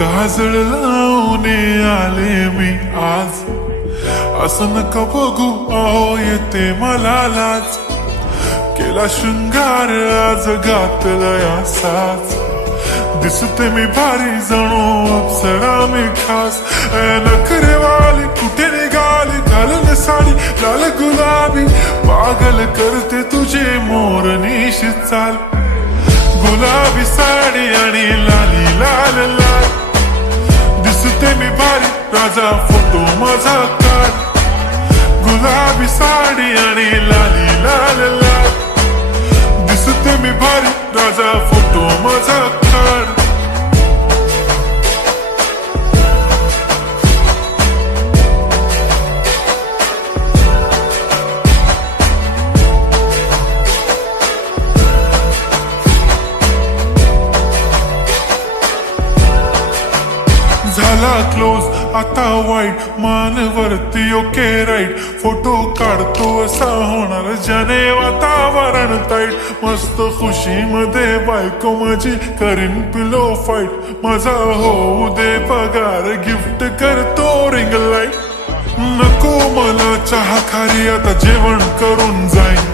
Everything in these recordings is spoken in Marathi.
काजळ लावून आले मी आज, असं नका बघू अहो येते मला लाज. केला शृंगार आज घातलाय असाच, दिसते मी भारी जणू अप्सरा मी खास. नखरेवाली कुठे निघाली घालून साडी लाल गुलाबी, पागल करते तुझे मोरनीश चाल. गुलाबी साडी आणि लाली लाल लाल, दिसते मी भारी राजा फोटो माझा काढ. गुलाबी साडी आणि लाली लाल लाल, दिसते मी भारी राजा फोटो माझा काढ. झाला क्लोज आता वाईट, मान वरती ओके राईट. फोटो काढतो असा होणार ज्याने वातावरण ताईट. मस्त खुशी मध्ये बायको माझी करीन पिलो फाईट. माझा होऊ दे पगार गिफ्ट करतो रिंग लाईट. नको मला चहा खारी आता जेवण करून जाईन.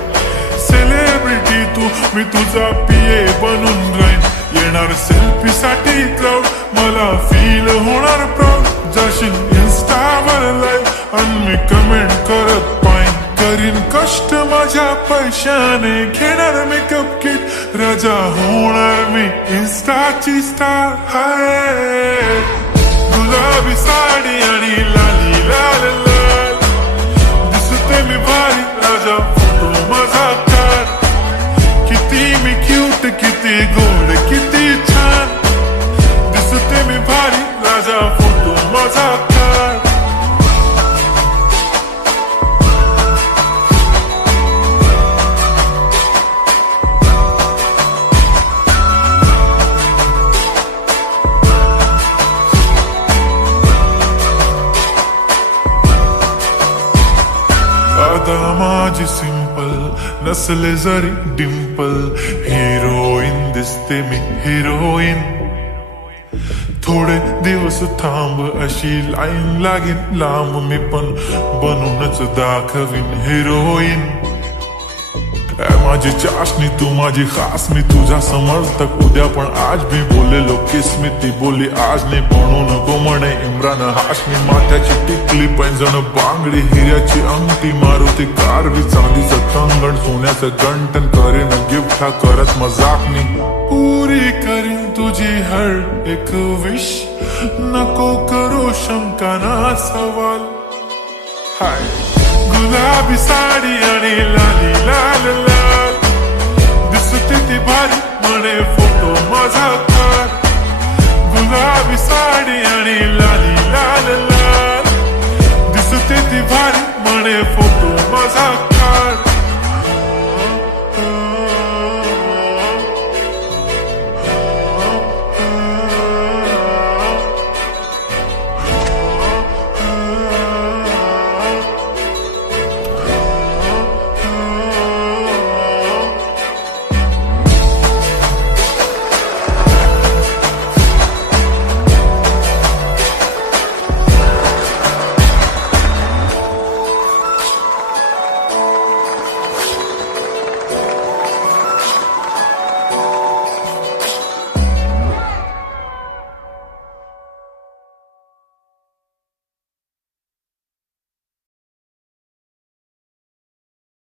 सेलिब्रिटी तू मी तुझा पिये बनून राहीन. येणार सेल्फी साठी क्राऊड मला फील होणार प्राऊड. जाशील इन्स्टावर लाईव्ह आणि मी कमेंट करत पाईन. करीन कष्ट माझ्या पैशाने घेणार मेकअप किट. राजा होणार मी इन्स्टाची स्टार. हाय गुलाबी साडी आणि लाली लाल लाल, दिसते मी भारी राजा फोटो माझा काढ. किती मी क्यूट किती गोड किती छान, दिसते मी भारी राजा फोटो माझा काढ. आता माझी सिंपल नसले जरी डिंपल, हिरोईन दिसते मी हिरोईन. थोडे दिवस थांब अशी लाईन लागेल लांब, मी पण बनूनच दाखवीन हिरोईन. माझी चाशनी तू माझी खास, मी तुझा समर्थक उद्या पण आज भी बोलेलो किस्मी. ती बोली आज नाही बनू नको म्हणे इम्रान हाशमी. माथ्याची टिकली पैंजण बांगडी हिऱ्याची अंगठी, मारुती कारवी चांदीचं कंगण सोन्याचं गंटन. करीन गिफ्ट हा करत मजाकनी, पुरी करीन तुझी हर एक विश. नको करू शंका ना सवाल. हाय गुलाबी साडी आणि लाली लाल लाल, दिसते ती भारी म्हणे फोटो माझा काढ. गुलाबी साडी आणि लाली लाल लाल, दिसते ती भारी म्हणे फोटो माझा काढ.